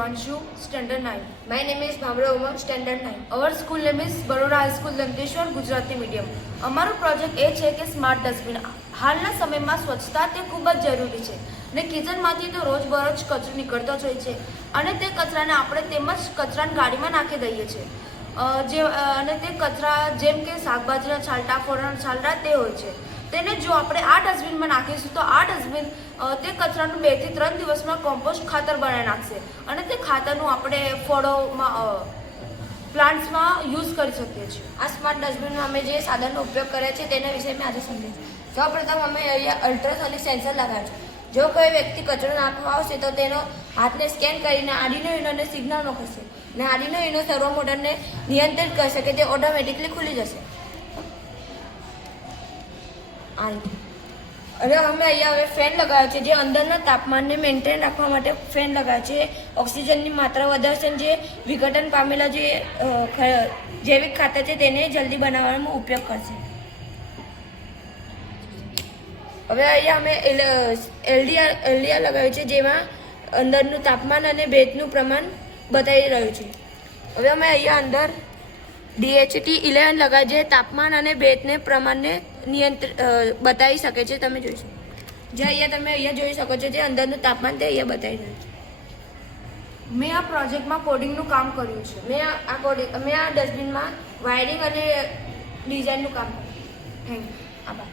Shivanshu, Standard 9. My name is Bhamra Umang, Standard 9. Our school name is Baroda High School, Lankeshwar, Gujarati medium. અમારો project એ છે કે smart dustbin. હાલના સમયમાં સ્વચ્છતા તે ખૂબ જ જરૂરી છે ને કિચનમાંથી તો રોજબરોજ કચરો નીકળતો જ હોય છે અને તે કચરાને આપણે તેમજ કચરાની ગાડીમાં નાખી દઈએ છીએ અને તે કચરા જેમ કે શાકભાજીના છાલટા, ફળોના છાલટા તે હોય છે. તેને જો આપણે આ ડસ્ટબિનમાં નાખીશું તો આ ડસ્ટબિન તે કચરાનું 2 થી 3 દિવસમાં કોમ્પોસ્ટ ખાતર બનાવી નાખશે અને તે ખાતરનું આપણે ફળોમાં પ્લાન્ટ્સમાં યુઝ કરી શકીએ છીએ. આ સ્માર્ટ ડસ્ટબિનમાં અમે જે સાધનનો ઉપયોગ કર્યા છે તેના વિશે મેં આજે સમજીશું. સૌપ્રથમ અમે અહીંયા અલ્ટ્રાસોનિક સેન્સર લગાવ્યું છે. જો કોઈ વ્યક્તિ કચરો નાખવા આવશે તો તેનો હાથને સ્કેન કરીને આર્ડિનો યુનોને સિગ્નલ મોકલશે અને આર્ડિનો યુનો સર્વો મોટરને નિયંત્રિત કરશે કે તે ઓટોમેટિકલી ખુલી જશે. અને અમે અહીંયા હવે ફેન લગાવ્યો છે જે અંદરના તાપમાનને મેન્ટેન રાખવા માટે ફેન લગાવ્યો છે. ઓક્સિજનની માત્રા વધારશે જે વિઘટન પામેલા જે જૈવિક ખાતર છે તેને જલ્દી બનાવવામાં ઉપયોગ કરશે. હવે અહીંયા અમે એલડીઆર લગાવ્યું છે જેમાં અંદરનું તાપમાન અને ભેજનું પ્રમાણ બતાવી રહ્યું છે. હવે અમે અહીંયા અંદર DHT11 લગાવ્યું છે તાપમાન અને ભેજને પ્રમાણને બતાવી શકે છે. તમે જોઈ શકો જે અહીંયા જોઈ શકો છો જે અંદરનું તાપમાન તે અહીંયા બતાવી રહ્યું છે. મેં આ પ્રોજેક્ટમાં કોડિંગનું કામ કર્યું છે. મેં આ ડસ્ટબિનમાં વાયરિંગ અને ડિઝાઇનનું કામ કર્યું. Thank you. આભાર.